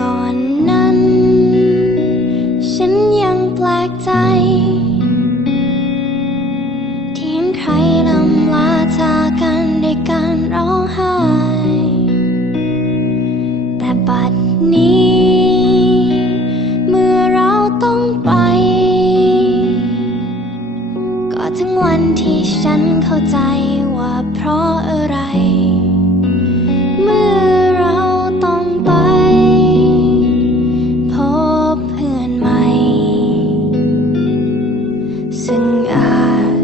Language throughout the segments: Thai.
ก่อนนั้น ฉันยังแปลกใจ ที่เห็นใครลำลาจากันด้การร้องไห้ แต่บัดนี้ เมื่อเราต้องไป ก็ถึงวันที่ฉันเข้าใจว่าเพราะอะไร ซึ่งอาจ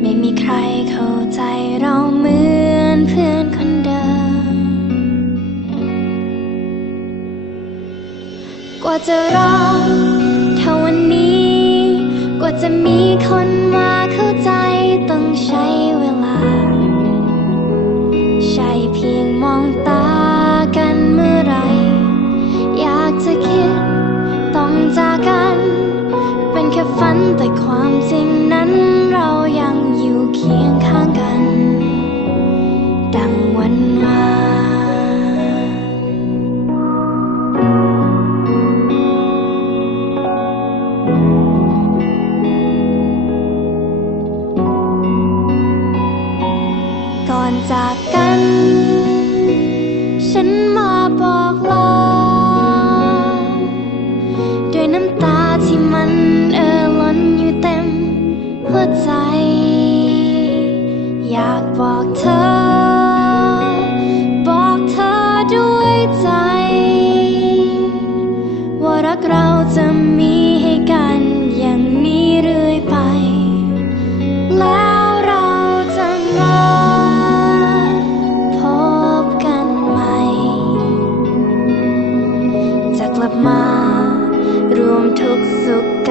ไม่มีใครเข้าใจเราเหมือนเพื่อนคนเดิม กว่าจะรัก ก่อนจากกัน ฉันมาบอกลาด้วยน้ำตาที่มันเอ่อลนอยู่เต็มหัวใจ อยากบอกเธอ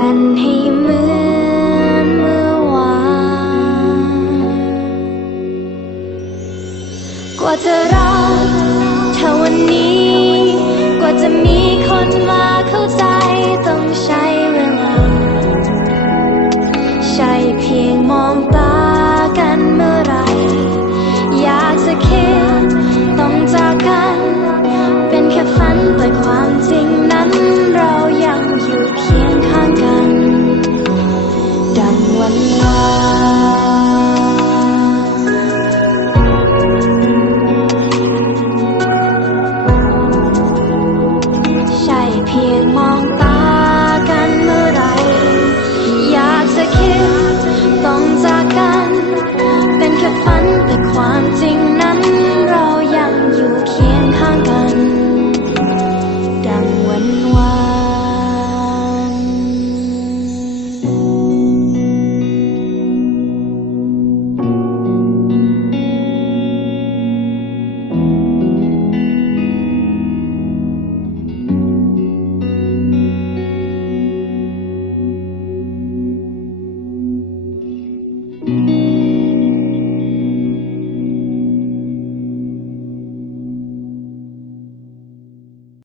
กันให้เหมือนเมื่อวาน กว่าจะรักเท่าวันนี้ กว่าจะมีคนมาเข้าใจต้องใช้เวลา ใช่เพียงมองตา